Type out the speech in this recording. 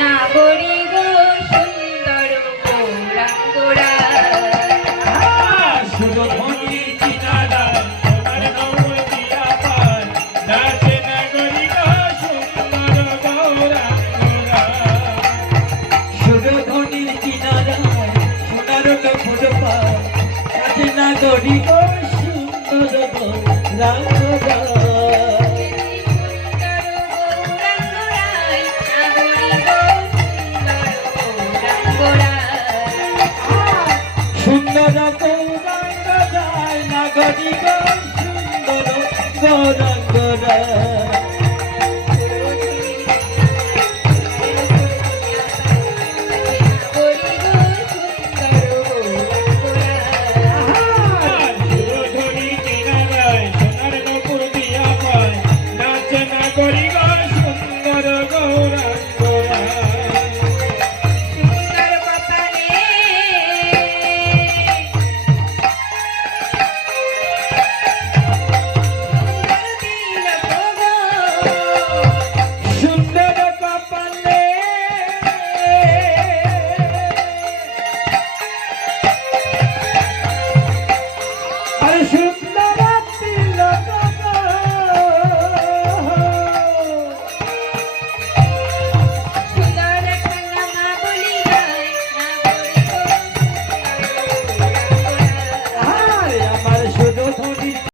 নাগরী গো সুন্দর গৌরাঙ্গরা সুরধনী চিনারা তোমার নৌর দিয়া পার নাচে নাগরী গো সুন্দর গৌরাঙ্গরা সুরধনী চিনারা সোনার কাপড় পায় নাচে নাগরী গো সুন্দর গৌরাঙ্গরা সুন্দর গৌরাঙ্গ যায় নাগরী গো সুন্দর গৌরাঙ্গরা